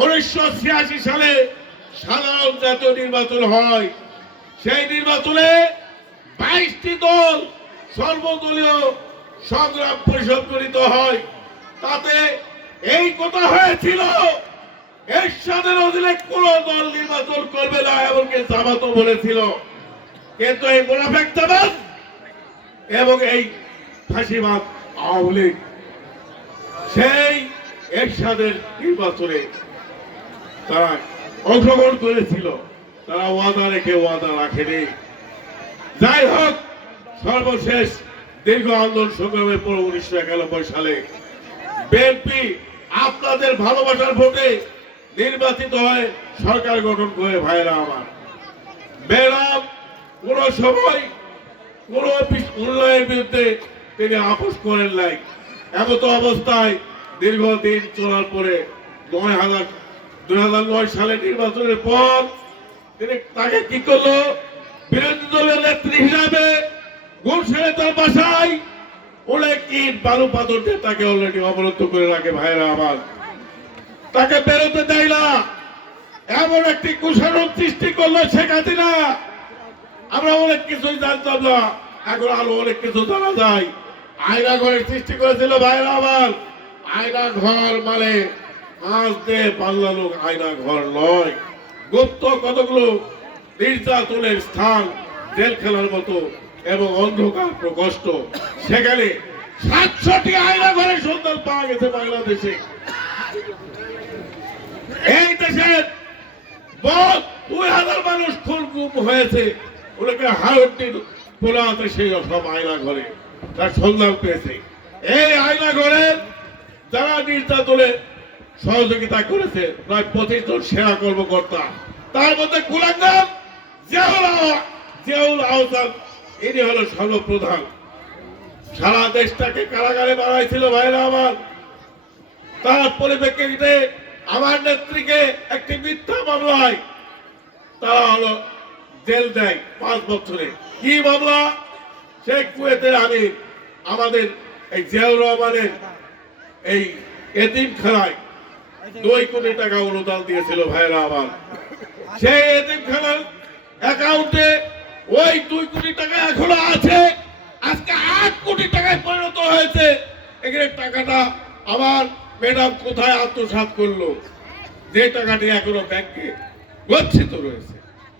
1986 সালে সাধারণ জাতীয় নির্বাচন হয়। সেই নির্বাচনে 22টি দল সর্বদলীয় সংগ্রাম পরিষদ গঠিত হয়। তাতে এই কথা হয়েছিল এরশাদের অধীনে কোন দল নির্বাচন করবে না, এমনকি জামাতও বলেছিল। কিন্তু এই মুনাফিক জামাত এবং এই ফাঁসিবাদ আওয়ামী লীগ সেই এরশাদের নির্বাচনে তারা অংশগ্রহণ করেছিল, তারা ওয়াদা রেখে ওয়াদা রাখেনি। যাই হোক, সর্বশেষ দীর্ঘ আন্দোলন সংগ্রামের পর 1991 সালে বিএনপি আপনাদের ভালোবাসার ভোটে নির্বাচিত হয়, সরকার গঠন করে। ভাইরা আমার, বেরাম কোন সময় কোন উন্নয়নের বিরুদ্ধে তিনি আপোষ করেন নাই। এমত অবস্থায় দীর্ঘদিন চলার পরে 2009 সালে নির্বাচনের পর তিনি তাকে কি করলো, বিরোধী দলের নেত্রী হিসাবে গুলশানে তার বাসায় অনেক ইট বালু পাথর দিয়ে তাকে অলরেডি অবরুদ্ধ করে রাখে। ভাইরা আমার, তাকে বেরোতে দেয় না। এমন একটি কুষাণ সৃষ্টি করলো শেখ হাসিনা। আমরা অনেক কিছুই জানতাম না, এখন আরো অনেক কিছু জানা যায়। আয়না ঘরের সৃষ্টি করেছিল। ভাইরা আমার, আয়না ঘর মানে আজ দিয়ে পাল্লা লোক আয়না ঘর নয়, গুপ্ত কতগুলো নির্যাতনের স্থান, জেলখানার মতো এবং অন্ধকার প্রকোষ্ঠ। সেখানে 700টি আয়না ঘরের সন্ধান পাওয়া গেছে বাংলাদেশে। এই দেশের 2000 মানুষ খুন গুম হয়েছে, ওনাকে হাড়টি তোলা আছে সেই সব আয়না ঘরে তার সন্ধান পেয়েছে। এই আয়না ঘরে যারা নির্যাতনে সহযোগিতা করেছে প্রায় 25 জন সেনা কর্মকর্তা, তার মধ্যে কুলাঙ্গাম জিয়াউল আহসান ইনি হলো সর্বপ্রধান। সারা দেশটাকে কারাগারে বানাইছিল। ভাইরা আমার, তার পরিপ্রেক্ষিতে আমার নেত্রীকে একটি মিথ্যা মামলায় তারা হলো জেল দেয় 5 বছরে। কি মামলা? শেখ কুয়েতের আমির আমাদের এই জিয়াউর রহমানের এই এতিমখানায় 2 কোটি টাকা অনুদান দিয়েছিল। ভাইরা আমার, সেই এতিমখানার অ্যাকাউন্টে ওই 2 কোটি টাকা এখনো আছে, আজকে 8 কোটি টাকায় পরিণত হয়েছে। এখানে টাকাটা আমার ম্যাডাম কোথায় আত্মসাৎ করলো, যে টাকাটি এখনো ব্যাংকে গচ্ছিত রয়েছে।